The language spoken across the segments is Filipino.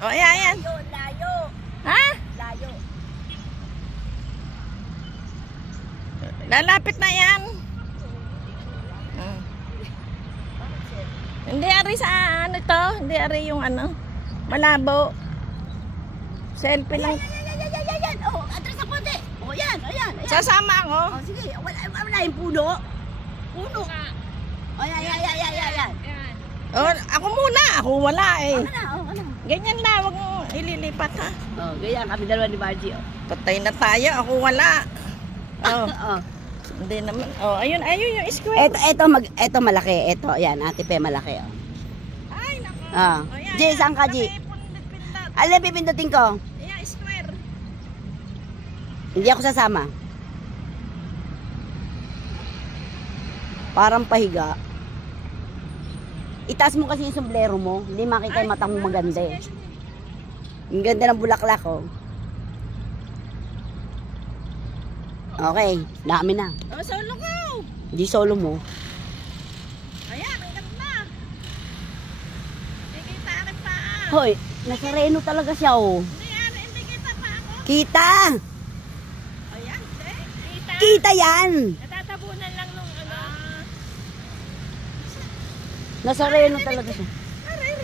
O, ayan, ayan. Layo. Ha? Layo. Lalapit na yan. Hindi ari sa ano to. Hindi ari yung ano. Malabo. Selfie lang. Yan. Oh, atras sa konti. Oh, yan. Sasama ako. Oh, sige. Wala yung puno. Puno. Oh, yan. Oh, ako muna. Ako wala eh. Ano? Ganyan na. Huwag mo ililipat ha. Oh, ganyan. Kami dalawa ni Margie. Oh. Patay na tayo. Ako wala. Oh. Oh. Hindi naman. Oh, ayun yung square. Ito malaki. Ito, yan. Ate Pe, malaki. Oh. Ay, naku. Ah. Oh, yan, Jay, yan. saan ka, Jay? Pindot. Alam, pipindutin ko. Ayan, square. Hindi ako sasama. Parang pahiga. Itaas mo kasi yung sombrero mo. Hindi makita yung mata mo maganda eh. Ang ganda ng bulaklak oh. Okay, dami na. Oh, solo ko. Hindi solo mo. Ayan, ang ganda. Hindi kita akin pa. Hoy, nasareno talaga siya oh. Hindi kita pa ako. Kita! Ayan, kita. Kita yan! Natatabunan lang nung ano. Nasareno talaga siya.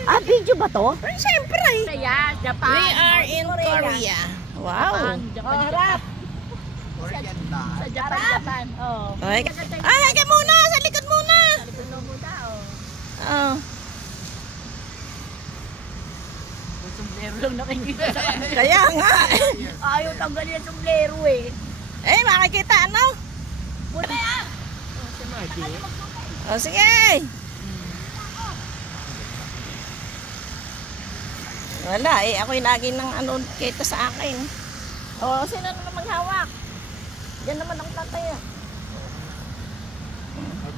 Ah, video ba to? Ay, siyempre. Japan. We are in Korea. Wow. Harap. Oriental. Sa Japan. Oh. Ay, ka muna. Sa likod muna. Oh. Sombrero lang nakikita sa kanila. Kaya nga. Ayaw tanggalin yung sombrero eh. Eh, makikita ano? Buti ah! Oh, sige. Wala eh. Ako'y lagi ng ano kita sa akin. Oh, sino naman maghawak? Yan naman ang tatay.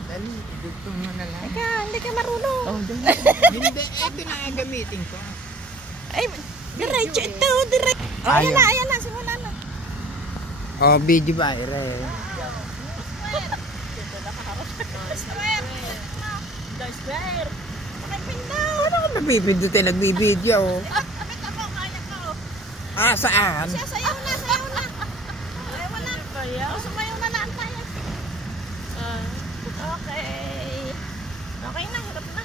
Dali, dito mo na lang. Eka, hindi ka marunong. Oh, dali. Hindi, ito na ang gamitin ko. Ay, diretso ito, diretso. Oh, ayan na, simula na. Oh, video ba? Ire. Square. Pakipindaw. Ano ka napipindutin? Nagbibideo. Kapit ako, kaya ko. Ah, saan? Sayaw na. Sayaw na. Oh, sumayaw na lang tayo. Okay. Okay na, hirap na.